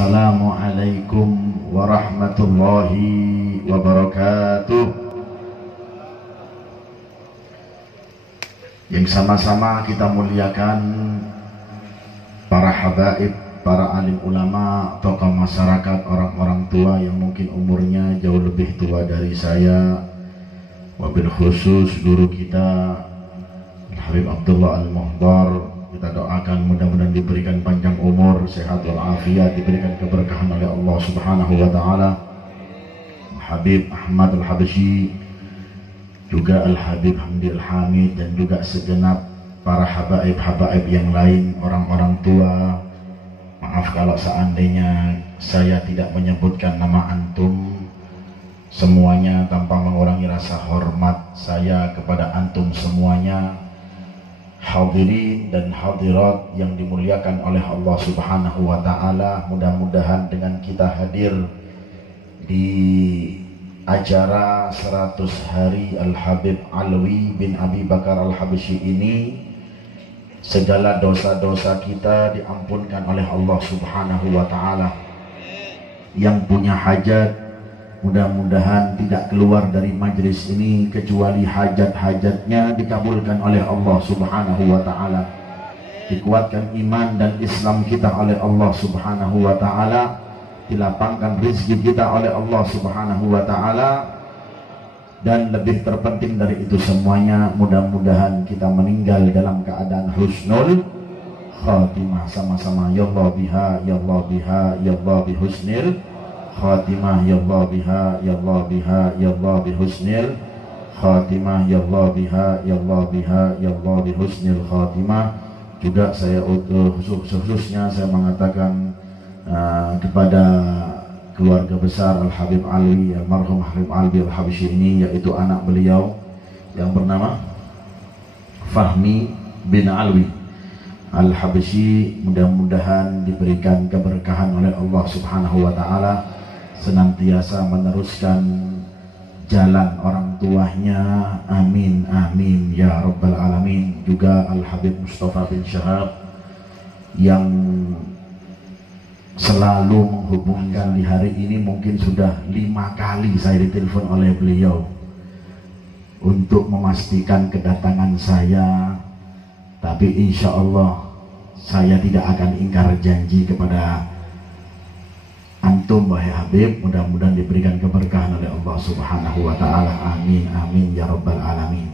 Assalamualaikum warahmatullahi wabarakatuh. Yang sama-sama kita muliakan para habaib, para alim ulama, tokoh masyarakat, orang-orang tua yang mungkin umurnya jauh lebih tua dari saya, wabil khusus guru kita Habib Abdullah Al-Muhdar. Kita doakan mudah-mudahan diberikan panjang umur, sehat walafiat, diberikan keberkahan oleh Allah Subhanahu wa taala. Habib Ahmad Al-Habsyi, juga Al-Habib Hamdi Al-Hamid, dan juga segenap para habaib-habaib yang lain, orang-orang tua. Maaf kalau seandainya saya tidak menyebutkan nama antum semuanya tanpa mengurangi rasa hormat saya kepada antum semuanya. Hadirin dan hadirat yang dimuliakan oleh Allah Subhanahu wa taala, mudah-mudahan dengan kita hadir di acara 100 hari Al-Habib Alwi bin Abi Bakar Al-Habsyi ini, segala dosa-dosa kita diampunkan oleh Allah Subhanahu wa taala. Yang punya hajat mudah-mudahan tidak keluar dari majelis ini kecuali hajat-hajatnya dikabulkan oleh Allah Subhanahu wa taala. Dikuatkan iman dan Islam kita oleh Allah Subhanahu wa taala, dilapangkan rezeki kita oleh Allah Subhanahu wa taala, dan lebih terpenting dari itu semuanya, mudah-mudahan kita meninggal dalam keadaan husnul khatimah sama-sama. Ya Allah biha, ya Allah biha, ya Allah bihusnil khatimah, ya Allah biha, ya Allah biha, ya Allah bihusnil khatimah, ya Allah biha, ya Allah biha, ya Allah bihusnil khatimah. Juga saya khususnya saya mengatakan kepada keluarga besar Al-Habib Alwi, almarhum Habib Alwi Al-Habsyi ini, yaitu anak beliau yang bernama Fahmi bin Alwi Al-Habsyi, mudah-mudahan diberikan keberkahan oleh Allah Subhanahu wa taala, senantiasa meneruskan jalan orang tuanya, amin amin ya rabbal alamin. Juga Al-Habib Mustafa bin Syahab yang selalu menghubungkan di hari ini, mungkin sudah 5 kali saya ditelepon oleh beliau untuk memastikan kedatangan saya, tapi insya Allah saya tidak akan ingkar janji kepada antum wahai Habib. Mudah-mudahan diberikan keberkahan oleh Allah Subhanahu wa taala, amin amin ya rabbal alamin.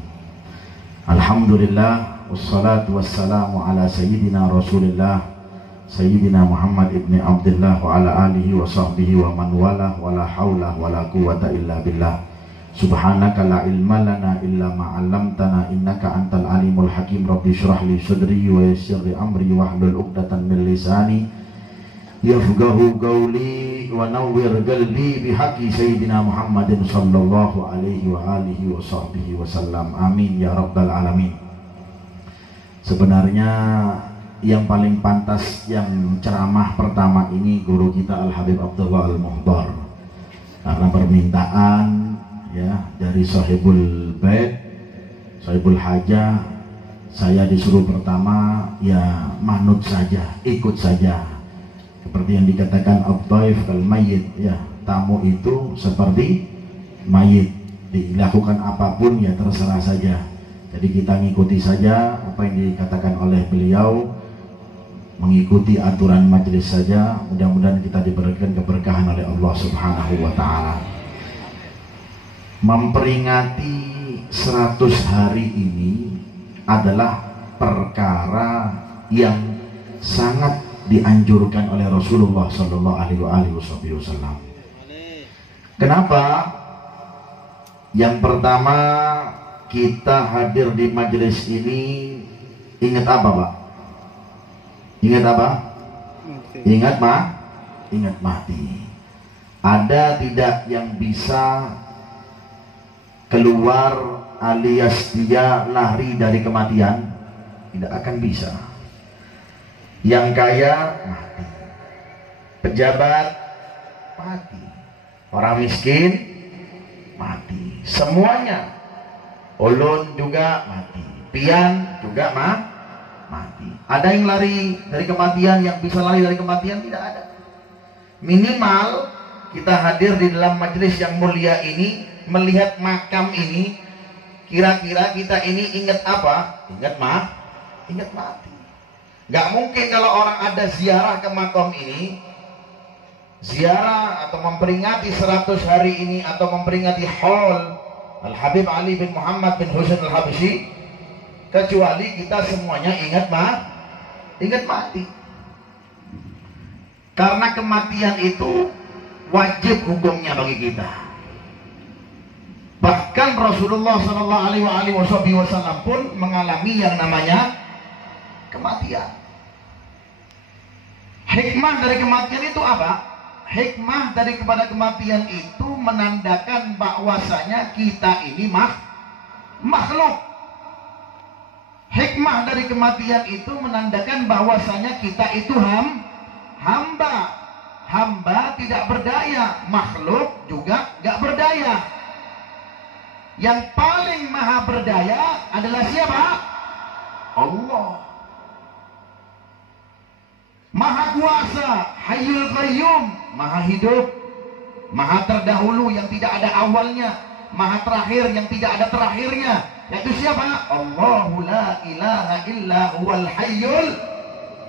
Alhamdulillah, wassalatu wassalamu ala sayyidina Rasulillah Sayyidina Muhammad ibni Abdullah wa ala alihi wa sahbihi wa man wala, wa la hawla wa la quwwata illa billah. Subhanaka la ilma lana illa ma 'allamtana innaka antal alimul hakim. Rabbi shrah li sadri wa yassir li amri wahlul 'uqdatam min lisani yafqahu qawli wa nawwir qalbi bihaqqi sayyidina Muhammadin sallallahu alaihi wa alihi wa sahbihi wasallam, amin ya rabbal alamin. Sebenarnya yang paling pantas yang ceramah pertama ini guru kita Al-Habib Abdullah Al-Muhdar, karena permintaan ya dari Sahibul Bait, Sahibul Hajah, saya disuruh pertama ya manut saja, ikut saja. Seperti yang dikatakan ad-dhaif kal mayyit, ya tamu itu seperti mayit, dilakukan apapun ya terserah saja. Jadi kita ngikuti saja apa yang dikatakan oleh beliau, mengikuti aturan majelis saja. Mudah-mudahan kita diberikan keberkahan oleh Allah Subhanahu wa taala. Memperingati 100 hari ini adalah perkara yang sangat dianjurkan oleh Rasulullah sallallahu alaihi wasallam. Kenapa? Yang pertama, kita hadir di majelis ini ingat apa, Pak? Ingat apa? Ingat ingat mati. Ada tidak yang bisa keluar alias dia lari dari kematian? Tidak akan bisa. Yang kaya mati, pejabat mati, orang miskin mati, semuanya. Ulun juga mati, pian juga mati. Ada yang lari dari kematian, yang bisa lari dari kematian? Tidak ada. Minimal kita hadir di dalam majelis yang mulia ini, melihat makam ini, kira-kira kita ini ingat apa? Ingat mati. Gak mungkin kalau orang ada ziarah ke makam ini, ziarah atau memperingati 100 hari ini, atau memperingati haul Al-Habib Ali bin Muhammad bin Husain Al-Habsyi, kecuali kita semuanya ingat mati. Karena kematian itu wajib hukumnya bagi kita. Bahkan Rasulullah SAW pun mengalami yang namanya kematian. Hikmah dari kematian itu apa? Hikmah dari kepada kematian itu menandakan bahwasanya kita ini makhluk. Hikmah dari kematian itu menandakan bahwasanya kita itu hamba. Hamba tidak berdaya, makhluk juga gak berdaya. Yang paling maha berdaya adalah siapa? Allah. Maha kuasa, Hayyul Qayyum, maha hidup, maha terdahulu yang tidak ada awalnya, maha terakhir yang tidak ada terakhirnya. Yaitu siapa? Allahu la ilaha illa huwal hayyul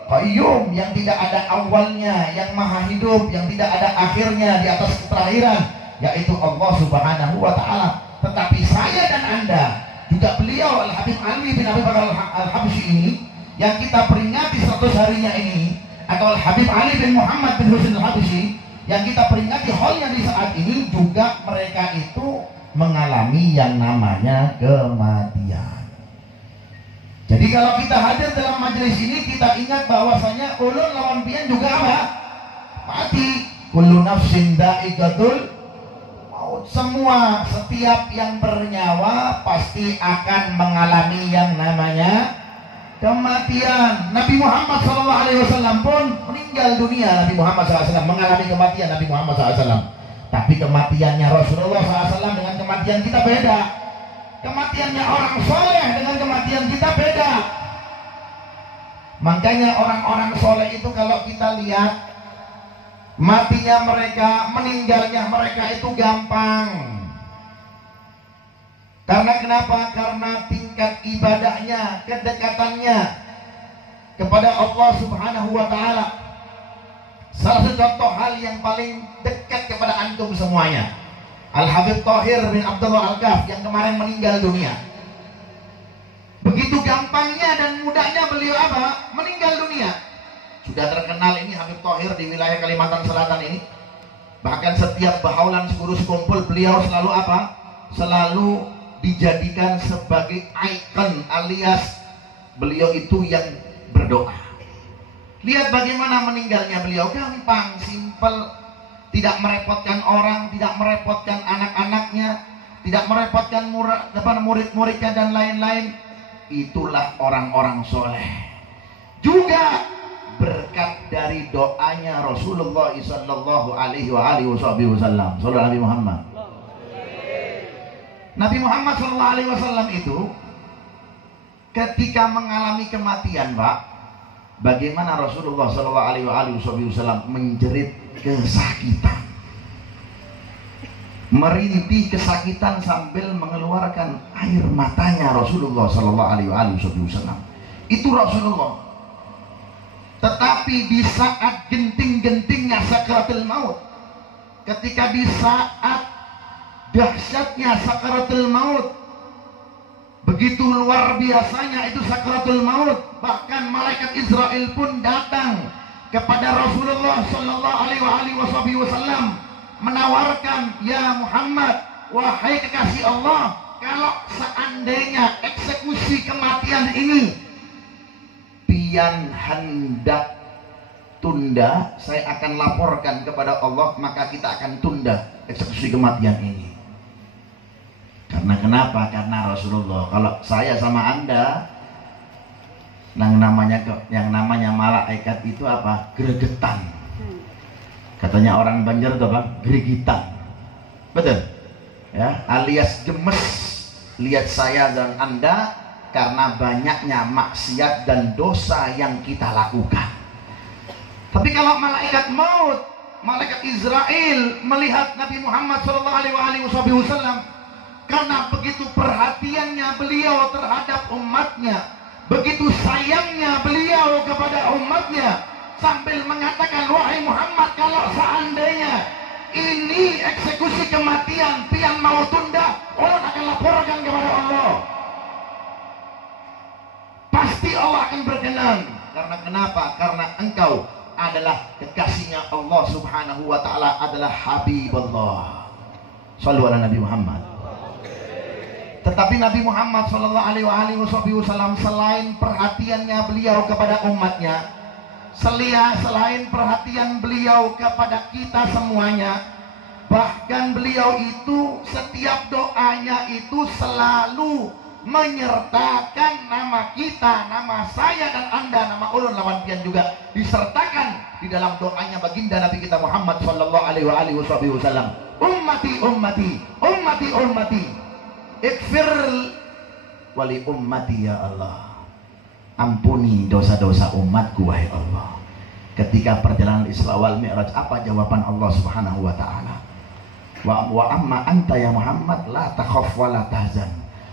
qayyum, yang tidak ada awalnya, yang maha hidup, yang tidak ada akhirnya di atas keterakhiran, yaitu Allah Subhanahu wa ta'ala. Tetapi saya dan Anda, juga beliau Al-Habib Ali bin Abi Bakar Al-Habsyi ini, yang kita peringati 100 harinya ini, atau Al-Habib Ali bin Muhammad bin Husain Al-Habsyi, yang kita peringati haulnya di saat ini, juga mereka itu mengalami yang namanya kematian. Jadi kalau kita hadir dalam majelis ini, kita ingat bahwasanya ulun lawan pian juga apa? Mati. Kullu nafsin dha'iqatul maut. Semua, setiap yang bernyawa pasti akan mengalami yang namanya kematian. Nabi Muhammad SAW pun meninggal dunia. Nabi Muhammad SAW mengalami kematian. Nabi Muhammad SAW. Tapi kematiannya Rasulullah SAW dengan kematian kita beda. Kematiannya orang soleh dengan kematian kita beda. Makanya orang-orang soleh itu kalau kita lihat matinya mereka, meninggalnya mereka itu gampang. Karena kenapa? Karena tingkat ibadahnya, kedekatannya kepada Allah Subhanahu wa ta'ala. Salah satu contoh hal yang paling dekat kepada antum semuanya, Al-Habib Thahir bin Abdullah Al-Kaf yang kemarin meninggal dunia. Begitu gampangnya dan mudahnya beliau apa? Meninggal dunia. Sudah terkenal ini Habib Thahir di wilayah Kalimantan Selatan ini. Bahkan setiap bahaulan sekurus kumpul, beliau selalu apa? Selalu dijadikan sebagai ikon, alias beliau itu yang berdoa. Lihat bagaimana meninggalnya beliau, gampang, simpel. Tidak merepotkan orang, tidak merepotkan anak-anaknya, tidak merepotkan murid-muridnya dan lain-lain. Itulah orang-orang soleh. Juga berkat dari doanya Rasulullah sallallahu alaihi wasallam. Sallallahu Nabi Muhammad. Nabi Muhammad sallallahu alaihi wasallam itu ketika mengalami kematian, Pak, bagaimana Rasulullah sallallahu alaihi wasallam menjerit kesakitan, merintih kesakitan sambil mengeluarkan air matanya Rasulullah sallallahu alaihi wasallam. Itu Rasulullah. Tetapi di saat genting-gentingnya sakaratul maut, ketika di saat dahsyatnya sakaratul maut, begitu luar biasanya itu sakaratul maut, bahkan malaikat Israel pun datang kepada Rasulullah sallallahu alaihi wasallam menawarkan, ya Muhammad, wahai kekasih Allah, kalau seandainya eksekusi kematian ini pian hendak tunda, saya akan laporkan kepada Allah, maka kita akan tunda eksekusi kematian ini. Karena kenapa? Karena Rasulullah, kalau saya sama Anda, yang namanya malaikat itu apa? Gregetan. Katanya orang Banjar itu apa? Gregitan. Betul? Ya, alias gemes lihat saya dan Anda karena banyaknya maksiat dan dosa yang kita lakukan. Tapi kalau malaikat maut malaikat Israel melihat Nabi Muhammad SAW karena begitu perhatiannya beliau terhadap umatnya, begitu sayangnya beliau kepada umatnya, sambil mengatakan, wahai Muhammad, kalau seandainya ini eksekusi kematian pian mau tunda, Allah akan laporkan kepada Allah. Pasti Allah akan berkenan. Karena kenapa? Karena engkau adalah kekasihnya Allah Subhanahu wa ta'ala, adalah Habibullah. Shallu ala Nabi Muhammad. Tetapi Nabi Muhammad SAW selain perhatiannya beliau kepada umatnya, selain perhatian beliau kepada kita semuanya, bahkan beliau itu setiap doanya itu selalu menyertakan nama kita, nama saya dan anda, nama ulun lawan pian juga disertakan di dalam doanya baginda Nabi kita Muhammad SAW. Ummati, ummati, ummati, ummati, ikfir wali ummati ya Allah. Ampuni dosa-dosa umatku wahai Allah. Ketika perjalanan Isra wal Mi'raj, apa jawaban Allah Subhanahu wa ta'ala? Wa amma anta ya Muhammad la takhaf wa la tahzan,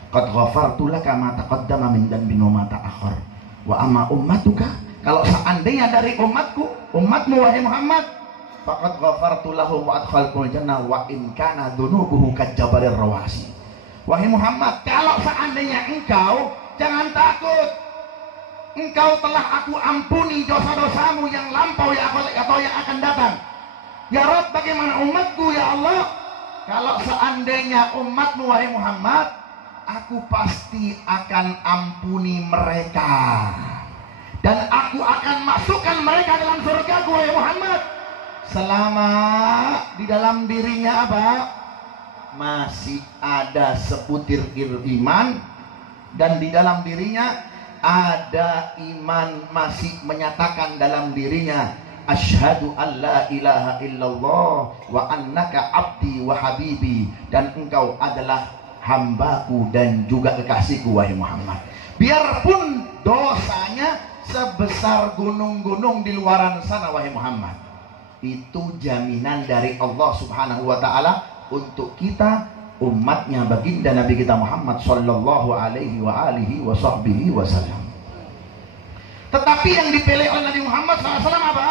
qad ghafartu laka ma taqaddama min dhanbi wa ma ta'akhkhar. Wa amma ummatuka, kalau seandainya dari umatmu wahai Muhammad, faqad ghafartu lahum wa adkhaltul jannah wa in kana dhunubuhu kajabalir rawasi. Wahai Muhammad, kalau seandainya engkau, jangan takut, engkau telah aku ampuni dosa-dosamu yang lampau atau yang akan datang. Ya Rabb, bagaimana umatku ya Allah? Kalau seandainya umatmu wahai Muhammad, aku pasti akan ampuni mereka, dan aku akan masukkan mereka dalam surga wahai Muhammad, selama di dalam dirinya apa? Masih ada sebutir iman, dan di dalam dirinya ada iman masih menyatakan dalam dirinya asyhadu an la ilaha illallah wa annaka abdi wa habibi, dan engkau adalah hambaku dan juga kekasihku wahai Muhammad. Biarpun dosanya sebesar gunung-gunung di luaran sana wahai Muhammad, itu jaminan dari Allah Subhanahu wa ta'ala untuk kita, umatnya baginda Nabi kita Muhammad sallallahu alaihi wa alihi wa sahbihi wasallam. Tetapi yang dipilih oleh Nabi Muhammad SAW apa?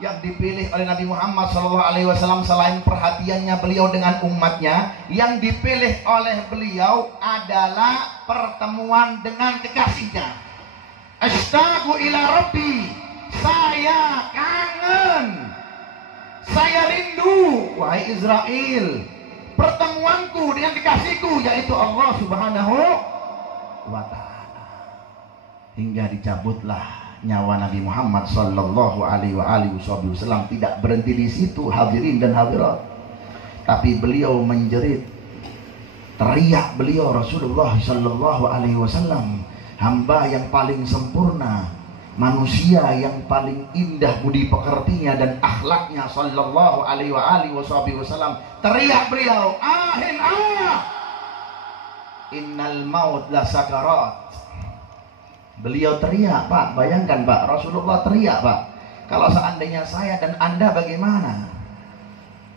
Yang dipilih oleh Nabi Muhammad SAW selain perhatiannya beliau dengan umatnya, yang dipilih oleh beliau adalah pertemuan dengan kekasihnya. Ashtaqu ila Rabbi, saya kangen, saya rindu wahai Israel, pertemuanku dengan kekasihku yaitu Allah Subhanahu wa ta'ala. Hingga dicabutlah nyawa Nabi Muhammad sallallahu alaihi wasallam. Tidak berhenti di situ hadirin dan hadirat, tapi beliau menjerit, teriak beliau Rasulullah sallallahu alaihi wasallam, hamba yang paling sempurna, manusia yang paling indah budi pekertinya dan akhlaknya sallallahu alaihi wasallam. Teriak beliau, ahin innal maut la sakarat. Beliau teriak, Pak. Bayangkan, Pak, Rasulullah teriak, Pak. Kalau seandainya saya dan Anda bagaimana?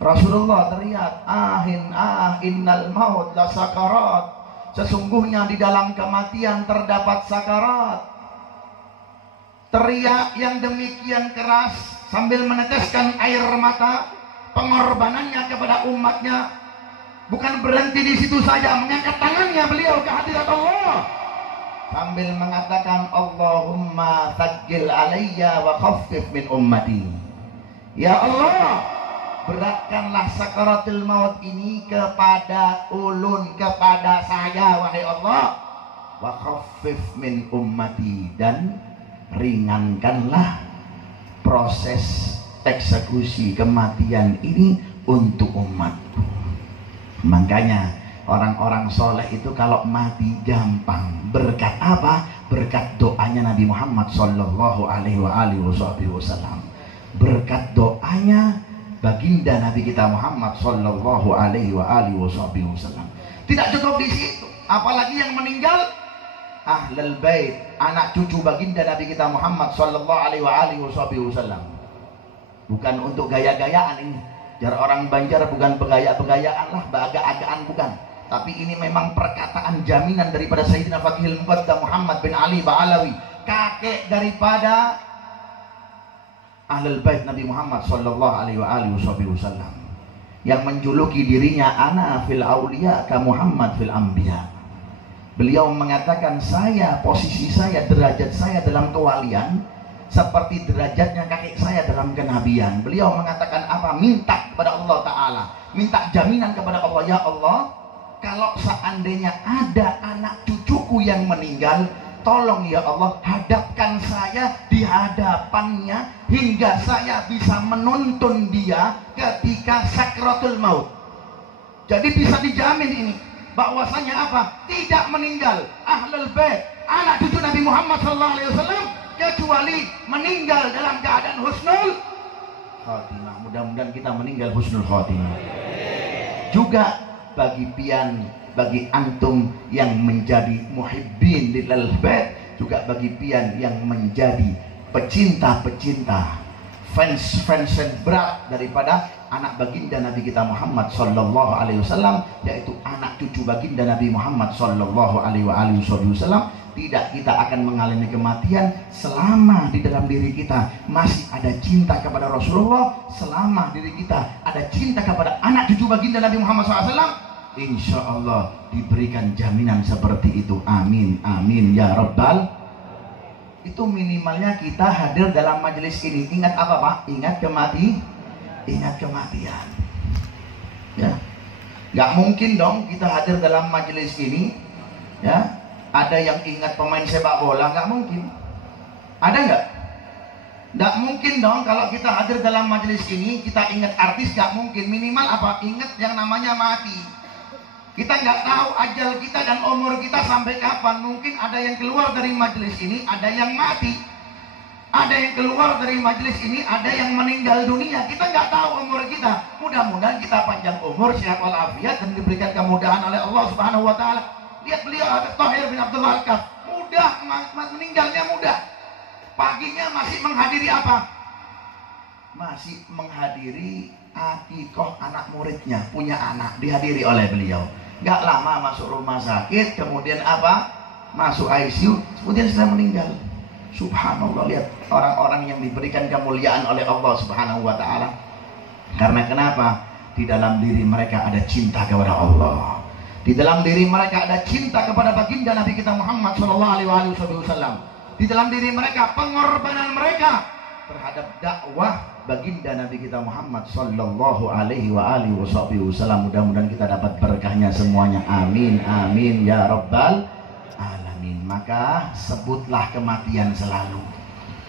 Rasulullah teriak, innal maut la sakarat. Sesungguhnya di dalam kematian terdapat sakarat. Teriak yang demikian keras sambil meneteskan air mata, pengorbanannya kepada umatnya. Bukan berhenti di situ saja, mengangkat tangannya beliau ke hadirat Allah sambil mengatakan, Allahumma thaqqil alayya wa khaffif min ummati. Ya Allah, beratkanlah sakaratul maut ini kepada ulun, kepada saya wahai Allah, wa khaffif min ummati, dan ringankanlah proses eksekusi kematian ini untuk umatku. Makanya orang-orang soleh itu kalau mati gampang. Berkat apa? Berkat doanya Nabi Muhammad sallallahu alaihi wasallam. Berkat doanya baginda Nabi kita Muhammad sallallahu alaihi wasallam. Tidak cukup di situ, apalagi yang meninggal ahlul bait, anak cucu baginda Nabi kita Muhammad sallallahu alaihi wasallam. bukan untuk gaya-gayaan ini. Jar orang Banjar bukan begaya-begayaan lah, baga-agaan bukan. Tapi ini memang perkataan jaminan daripada Sayyidina Faqihul Muqaddam Muhammad bin Ali Ba'alawi, kakek daripada Ahlul Bait Nabi Muhammad sallallahu alaihi wasallam, yang menjuluki dirinya ana fil auliya ka Muhammad fil anbiya. Beliau mengatakan, posisi saya, derajat saya dalam kewalian seperti derajatnya kakek saya dalam kenabian. Beliau mengatakan apa? Minta kepada Allah Ta'ala, minta jaminan kepada Allah, ya Allah, kalau seandainya ada anak cucuku yang meninggal, tolong ya Allah, hadapkan saya di hadapannya hingga saya bisa menuntun dia ketika sakratul maut. Jadi bisa dijamin ini bahwasanya apa? Tidak meninggal Ahlul Bait, anak cucu Nabi Muhammad SAW, kecuali meninggal dalam keadaan husnul khatimah. Mudah-mudahan kita meninggal husnul khatimah. Juga bagi antum yang menjadi muhibbin lil bait, juga bagi pian yang menjadi pecinta-pecinta, fans berat daripada anak baginda Nabi kita Muhammad sallallahu alaihi wasallam, yaitu anak cucu baginda Nabi Muhammad sallallahu alaihi wasallam. Tidak kita akan mengalami kematian selama di dalam diri kita masih ada cinta kepada Rasulullah, selama diri kita ada cinta kepada anak cucu baginda Nabi Muhammad SAW. Insya Allah diberikan jaminan seperti itu. Amin, amin ya Rabbal. Itu minimalnya kita hadir dalam majelis ini. Ingat apa Pak? Ingat kematian. Ya, nggak mungkin dong kita hadir dalam majelis ini. Ya, ada yang ingat pemain sepak bola, nggak mungkin. Ada nggak? Nggak mungkin dong kalau kita hadir dalam majelis ini kita ingat artis, nggak mungkin. Minimal apa? Ingat yang namanya mati. Kita nggak tahu ajal kita dan umur kita sampai kapan. Mungkin ada yang keluar dari majelis ini, ada yang mati. Ada yang keluar dari majelis ini, ada yang meninggal dunia. Kita nggak tahu umur kita. Mudah-mudahan kita panjang umur, sehat walafiat, dan diberikan kemudahan oleh Allah Subhanahu Wa Taala. Lihat beliau Thahir bin Abdul Wahab, mudah, meninggalnya mudah. Paginya masih menghadiri apa? Masih menghadiri akikoh anak muridnya, punya anak, dihadiri oleh beliau. Gak lama masuk rumah sakit, kemudian apa? Masuk ICU, kemudian sudah meninggal. Subhanallah, lihat orang-orang yang diberikan kemuliaan oleh Allah Subhanahu Wa Taala. Karena kenapa? Di dalam diri mereka ada cinta kepada Allah. Di dalam diri mereka ada cinta kepada baginda Nabi kita Muhammad sallallahu alaihi wasallam. Di dalam diri mereka pengorbanan mereka terhadap dakwah baginda Nabi kita Muhammad sallallahu alaihi wasallam. Mudah-mudahan kita dapat berkahnya semuanya. Amin, amin ya Rabbal alamin. Maka sebutlah kematian selalu,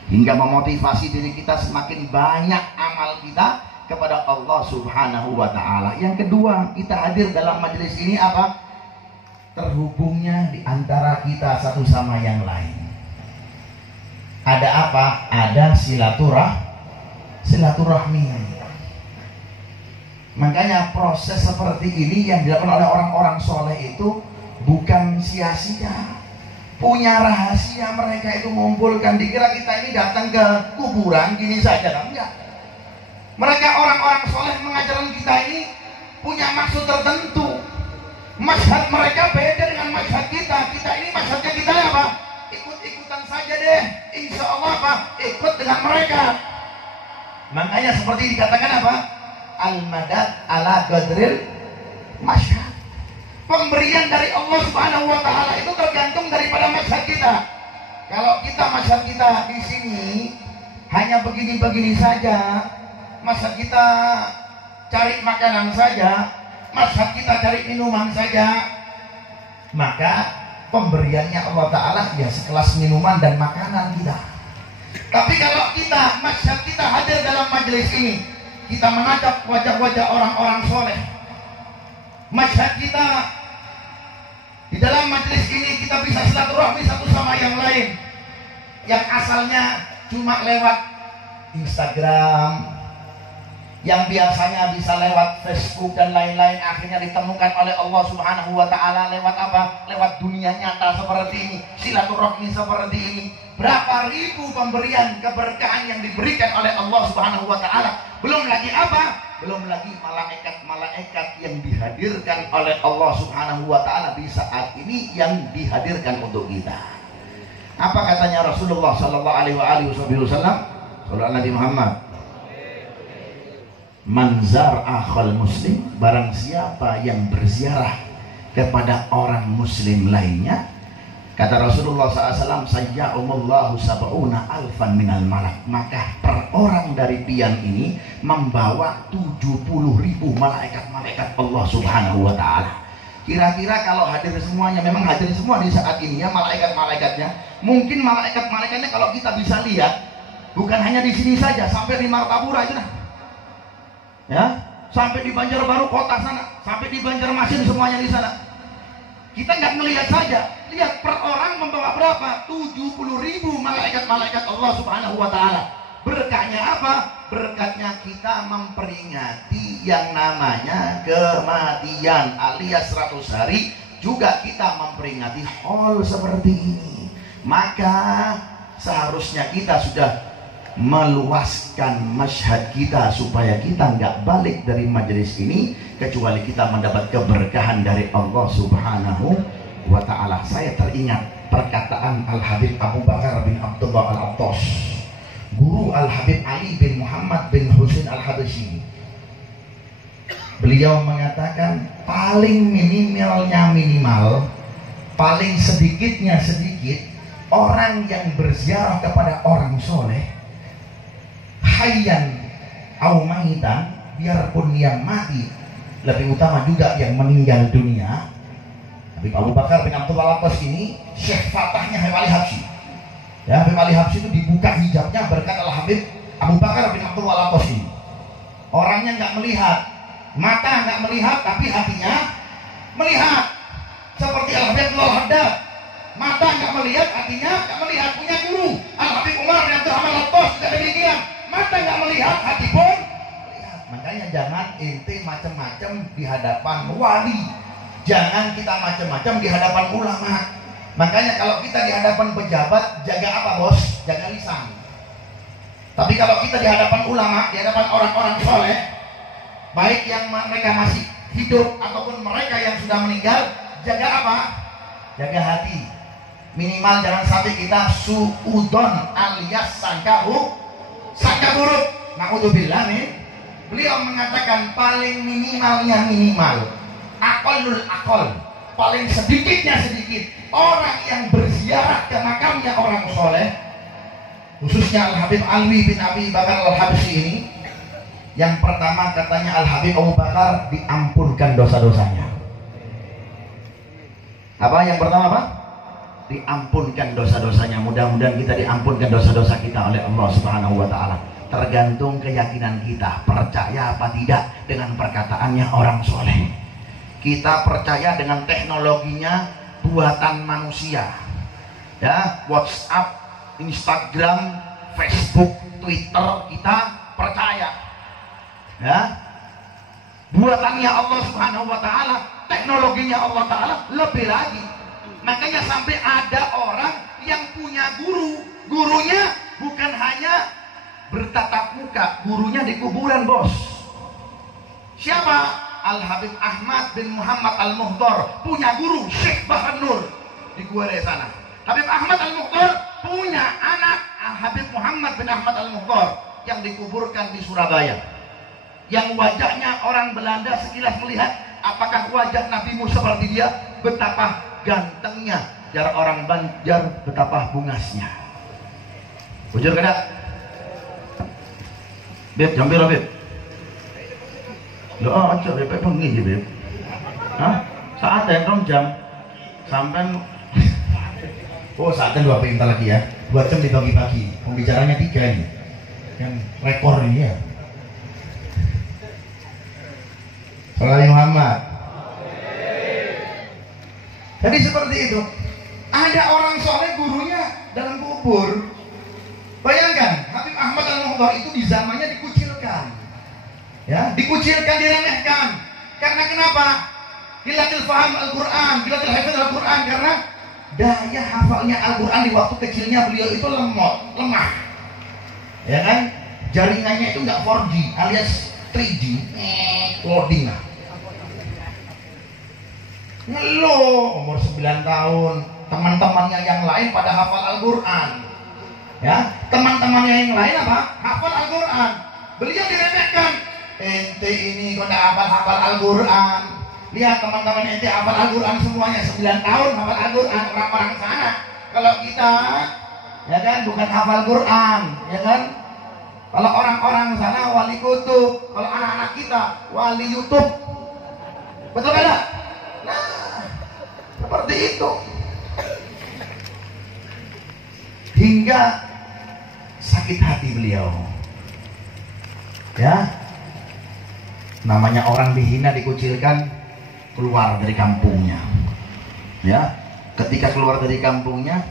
hingga memotivasi diri kita semakin banyak amal kita kepada Allah Subhanahu Wa Ta'ala. Yang kedua, kita hadir dalam majelis ini apa? Terhubungnya di antara kita satu sama yang lain. Ada apa? Ada silaturahmi. Makanya proses seperti ini yang dilakukan oleh orang-orang soleh itu bukan sia-sia. Punya rahasia mereka itu mengumpulkan. Dikira kita ini datang ke kuburan gini saja, enggak. Mereka orang-orang soleh mengajarkan kita ini punya maksud tertentu. Maksud mereka beda dengan maksud kita. Kita ini maksudnya kita apa? Ikut-ikutan saja deh. Insya Allah apa? Ikut dengan mereka. Makanya seperti dikatakan apa? Al-madad ala qadril masyad. Pemberian dari Allah Subhanahu Wa Ta'ala itu tergantung daripada maksud kita. Kalau kita maksud kita di sini hanya begini-begini saja, masa kita cari makanan saja, masa kita cari minuman saja, maka pemberiannya Allah Ta'ala ya sekelas minuman dan makanan kita. Tapi kalau kita, masyarakat kita hadir dalam majelis ini, kita menatap wajah-wajah orang-orang soleh, masyarakat kita di dalam majelis ini kita bisa silaturahmi satu sama yang lain, yang asalnya cuma lewat Instagram, yang biasanya bisa lewat Facebook dan lain-lain, akhirnya ditemukan oleh Allah Subhanahu Wa Ta'ala lewat apa? Lewat dunia nyata seperti ini, silaturahmi seperti ini. berapa ribu pemberian keberkahan yang diberikan oleh Allah Subhanahu wa taala. Belum lagi apa? Belum lagi malaikat-malaikat yang dihadirkan oleh Allah Subhanahu wa taala di saat ini yang dihadirkan untuk kita. Apa katanya Rasulullah sallallahu alaihi wasallam? Sallallahu Nabi Muhammad. Manzar akhal muslim, barang siapa yang berziarah kepada orang muslim lainnya, kata Rasulullah SAW, sayya'umullahu sab'una alfan minal malak, maka per orang dari pian ini membawa 70.000 malaikat-malaikat Allah Subhanahu wa ta'ala. Kira-kira kalau hadir semuanya, memang hadir semua di saat ini ya malaikat-malaikatnya. Mungkin malaikat-malaikatnya kalau kita bisa lihat, bukan hanya di sini saja, sampai di Martapura itu nah. Ya, sampai di Banjarbaru kota sana, sampai di Banjarmasin semuanya di sana. Kita nggak melihat saja, lihat per orang membawa berapa? 70.000 malaikat-malaikat Allah Subhanahu wa taala. Berkahnya apa? Berkatnya kita memperingati yang namanya kematian alias 100 hari, juga kita memperingati haul seperti ini. Maka seharusnya kita sudah meluaskan masyhad kita supaya kita nggak balik dari majelis ini kecuali kita mendapat keberkahan dari Allah Subhanahu wa ta'ala. Saya teringat perkataan Al-Habib Abu Bakar bin Abdullah Al-Attas, guru Al-Habib Ali bin Muhammad bin Husain Al-Habsyi. Beliau mengatakan paling minimalnya minimal, paling sedikitnya sedikit, orang yang berziarah kepada orang soleh hayyan au maitan, biarpun yang mati, lebih utama juga yang meninggal dunia. Habib Abu Bakar bin Abdullah Al-Attas ini Syekh Fatahnya Habib Ali Habsyi. Ya, Habib Ali Habsyi itu dibuka hijabnya berkat Al-Habib Abu Bakar bin Abdullah Al-Attas ini. Orangnya nggak melihat, mata nggak melihat, tapi hatinya melihat. Seperti Al-Habib Al-Haddad, mata nggak melihat, hatinya nggak melihat. Punya guru Al-Habib Umar bin Abdurrahman Al-Attas juga demikian. Mata nggak melihat, hati pun melihat. Makanya jangan ente macam-macam di hadapan wali, jangan kita macam-macam di hadapan ulama. Makanya kalau kita di hadapan pejabat, jaga apa bos? Jaga lisan. Tapi kalau kita di hadapan ulama, di hadapan orang-orang soleh, baik yang mereka masih hidup ataupun mereka yang sudah meninggal, jaga apa? Jaga hati. Minimal jangan sampai kita suudon alias sangka buruk. Na'udzubillah nih. Beliau mengatakan paling minimalnya minimal, aqallul aqall, paling sedikitnya sedikit, orang yang berziarah ke makamnya orang soleh, khususnya Al-Habib Alwi bin Abi Bakar Al-Habsyi ini. Yang pertama katanya Al-Habib Abu Bakar diampunkan dosa-dosanya. Apa yang pertama apa? Diampunkan dosa-dosanya. Mudah-mudahan kita diampunkan dosa-dosa kita oleh Allah Subhanahu wa ta'ala. Tergantung keyakinan kita, percaya apa tidak dengan perkataannya orang soleh. Kita percaya dengan teknologinya buatan manusia, ya, WhatsApp, Instagram, Facebook, Twitter, kita percaya, ya, buatannya Allah Subhanahu wa ta'ala, teknologinya Allah ta'ala lebih lagi. Makanya sampai ada orang yang punya guru, gurunya bukan hanya bertatap muka, gurunya di kuburan bos. Siapa? Al-Habib Ahmad bin Muhammad Al-Muhdar punya guru Syekh Bahar Nur di Guare sana. Habib Ahmad Al-Muhdar punya anak Al-Habib Muhammad bin Ahmad Al-Muhdar yang dikuburkan di Surabaya, yang wajahnya orang Belanda sekilas melihat, apakah wajah nabimu seperti dia? Betapa gantengnya, jar orang Banjar betapa bungasnya. Bujur kada? Beb, jampir Beb. Loh, aja Beb, bengi Beb. Hah? Saat yang jam sampai oh, saatnya 2 pintar lagi ya. 2 jam dibagi-bagi. Pembicaranya 3 ini. Yang rekor ini ya. Sallallahu Muhammad. Jadi seperti itu. Ada orang soleh gurunya dalam kubur. Bayangkan, Habib Ahmad Al-Muhdar itu di zamannya dikucilkan. Ya, dikucilkan, diremehkan. Karena kenapa? Qillatul faham Al-Quran, qillatul hifdz Al-Quran, karena daya hafalnya Al-Quran di waktu kecilnya beliau itu lemah, ya kan? Jaringannya itu nggak 4G alias 3G, loading lah. Ngeluh umur 9 tahun, teman-temannya yang lain pada hafal Al-Quran, ya, teman-temannya yang lain apa? Hafal Al-Quran. Beliau diremehkan, ente ini kok nggak hafal Al-Quran. Lihat teman-teman ente hafal Al-Quran semuanya, 9 tahun hafal Al-Quran, orang-orang sana. Kalau kita, ya kan, bukan hafal Quran, ya kan? Kalau orang-orang sana wali kutub, kalau anak-anak kita wali YouTube, betul kan? Nah, seperti itu. Hingga sakit hati beliau, ya, namanya orang dihina, dikucilkan, keluar dari kampungnya, ya. Ketika keluar dari kampungnya,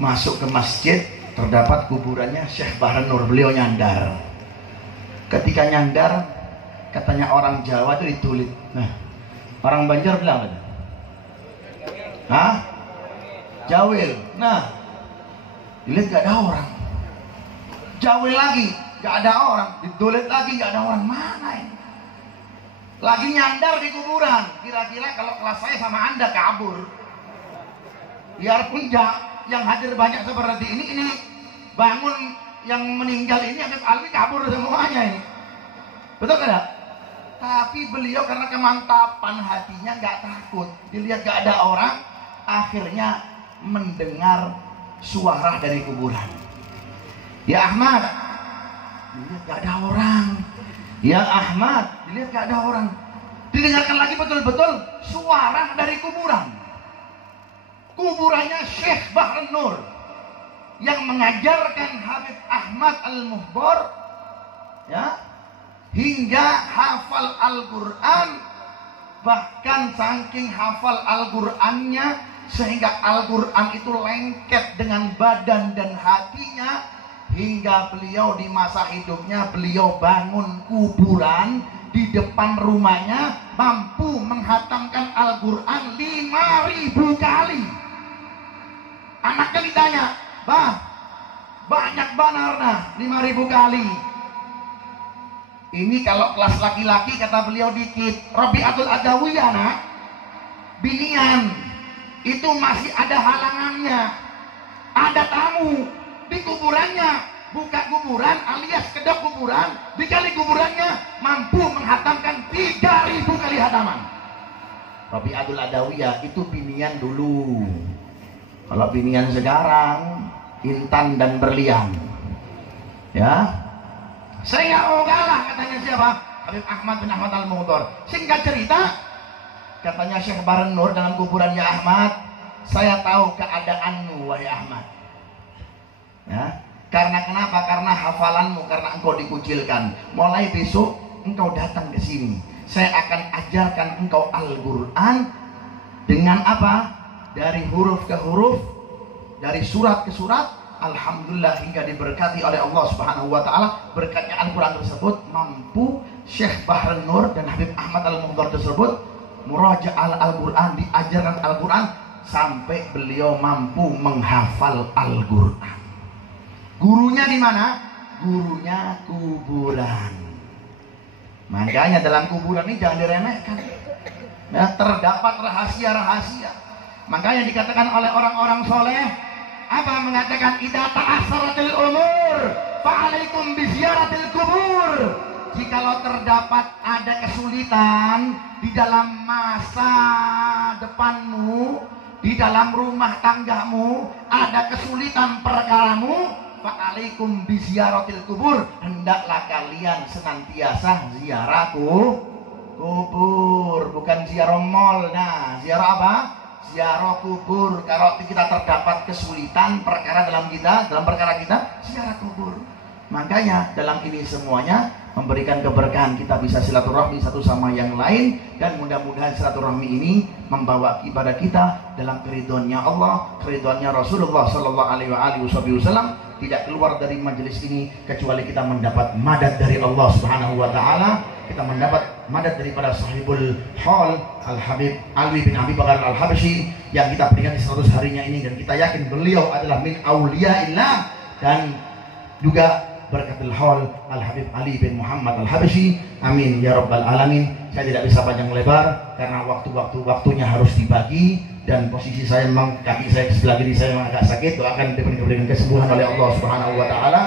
masuk ke masjid, terdapat kuburannya Syekh Bahrun Nur. Beliau nyandar. Ketika nyandar, katanya orang Jawa itu ditulis. Nah, orang Banjar bilang apa? Hah? Jawil. Nah, dilihat gak ada orang. Jawil lagi, gak ada orang. Ditulis lagi gak ada orang. Mana ini? Lagi nyandar di kuburan. Kira-kira kalau kelas saya sama Anda kabur. Biarpun yang hadir banyak seperti ini bangun yang meninggal ini Habib Alwi kabur semuanya ini. Betul kan? Tapi beliau karena kemantapan hatinya nggak takut. Dilihat gak ada orang, akhirnya mendengar suara dari kuburan. Ya Ahmad, dilihat gak ada orang. Ya Ahmad, dilihat gak ada orang. Didengarkan lagi betul-betul suara dari kuburan. Kuburannya Syekh Bahrun Nur yang mengajarkan Habib Ahmad Al-Muhbor, ya, hingga hafal Al-Quran. Bahkan saking hafal Al-Qurannya sehingga Al-Quran itu lengket dengan badan dan hatinya, hingga beliau di masa hidupnya beliau bangun kuburan di depan rumahnya, mampu menghatamkan Al-Quran 5.000 kali. Anaknya ditanya, "Bah, banyak banar nah 5.000 kali." Ini kalau kelas laki-laki kata beliau dikit. Rabi'atul Adawiyah nak, binian itu masih ada halangannya. Ada tamu di kuburannya, buka kuburan alias kedok kuburan, dikali kuburannya mampu menghatamkan 3.000 kali hataman. Rabi'atul Adawiyah itu binian dulu. Kalau binian sekarang intan dan berlian, ya. Saya nggak mau kalah, katanya siapa? Habib Ahmad bin Ahmad Al-Muhbor. Singkat cerita, katanya Syekh Bahrun Nur dalam kuburan, "Ya Ahmad, saya tahu keadaanmu wahai Ahmad." Ya, karena kenapa? Karena hafalanmu, karena engkau dikucilkan. Mulai besok engkau datang ke sini. Saya akan ajarkan engkau Al-Quran dengan apa? Dari huruf ke huruf, dari surat ke surat. Alhamdulillah hingga diberkati oleh Allah Subhanahu wa taala. Berkatnya Al-Quran tersebut mampu Syekh Bahrun Nur dan Habib Ahmad Al-Muhbor tersebut murajaah Al-Quran, diajarkan Al-Quran sampai beliau mampu menghafal Al-Quran. Gurunya di mana? Gurunya kuburan. Makanya dalam kuburan ini jangan diremehkan. Ya, terdapat rahasia-rahasia. Makanya dikatakan oleh orang-orang soleh, apa mengatakan idza ta'assaratil umur fa'alaikum biziaratil kubur. Jikalau terdapat ada kesulitan di dalam masa depanmu, di dalam rumah tanggamu, ada kesulitan perkaramu, fa'alaikum biziaratil kubur, hendaklah kalian senantiasa ziarah kubur, bukan ziarah mall. Nah, ziarah apa? Ziarah kubur. Kalau kita terdapat kesulitan perkara dalam perkara kita, ziarah kubur. Makanya dalam ini semuanya memberikan keberkahan, kita bisa silaturahmi satu sama yang lain, dan mudah-mudahan silaturahmi ini membawa ibadah kita dalam keridhoannya Allah, keridhoannya Rasulullah Sallallahu Alaihi Wasallam. Tidak keluar dari majelis ini kecuali kita mendapat madad dari Allah Subhanahu Wa Taala. kita mendapat madad daripada sahibul hal Al-Habib Ali bin Abi Bakar Al-Habsyi yang kita peringati 100 harinya ini, dan kita yakin beliau adalah min auliyaillah, dan juga berkatul hal Al-Habib Ali bin Muhammad Al-Habsyi. Amin ya rabbal alamin. Saya tidak bisa panjang lebar karena waktunya harus dibagi, dan posisi saya memang kaki saya sebelah kiri saya memang agak sakit. Doakan diberikan kesembuhan oleh Allah Subhanahu wa taala.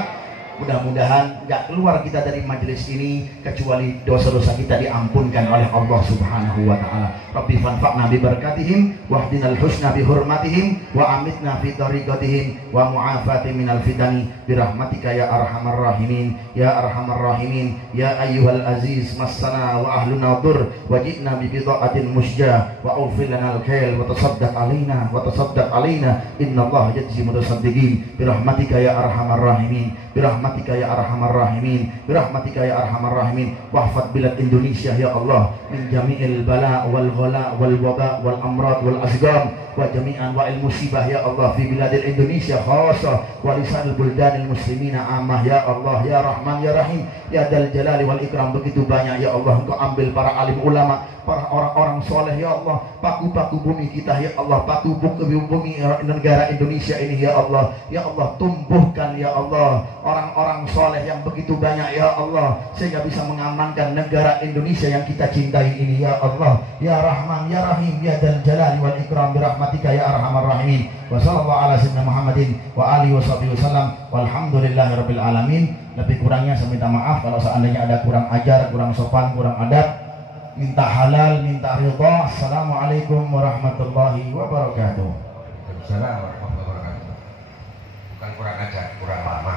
Mudah-mudahan nggak keluar kita dari majelis ini kecuali dosa-dosa kita diampunkan oleh Allah Subhanahu wa taala. Rabbi fanfa'na bi barakatihim wahdinal husna bi hurmatihim wa amitna fi tariqatihim wa mu'afati minal fitani bi rahmatika ya arhamar rahimin ya arhamar rahimin ya ayyuhal aziz massana wa ahluna dur wa ji'na bi bida'atin musja wa awfil lana al-khair wa tasaddaq alaina innallaha yajzi mutasaddiqin bi rahmatika ya arhamar rahimin bi rahmatika ya arhamar rahimin bi rahmatika ya arhamar rahimin wahfad bilad Indonesia ya Allah min jami'il bala wal ghala wal waba wal amrad wal asgam wa jami'an wa al musibah ya Allah fi biladil Indonesia khassa wa lisanil buldanil muslimina ammah ya Allah ya Rahman ya Rahim ya Dzal Jalali wal Ikram. Begitu banyak ya Allah Engkau ambil para alim ulama, para orang-orang soleh ya Allah, paku-paku bumi kita ya Allah, paku-paku bumi negara Indonesia ini ya Allah tumbuhkan ya Allah orang-orang soleh yang begitu banyak ya Allah, sehingga bisa mengamankan negara Indonesia yang kita cintai ini ya Allah ya Rahman ya Rahim ya Dzal Jalali wal Ikram bi rahmatika ya arhamar rahimin. Wa sallallahu ala sayyidina Muhammadin wa alihi washabihi wasallam walhamdulillahirabbil alamin. Lebih kurangnya saya minta maaf kalau seandainya ada kurang ajar, kurang sopan, kurang adab. Minta halal, minta ridha. Assalamualaikum warahmatullahi wabarakatuh. Waalaikumsalam warahmatullahi wabarakatuh. Bukan kurang ajar, kurang lama.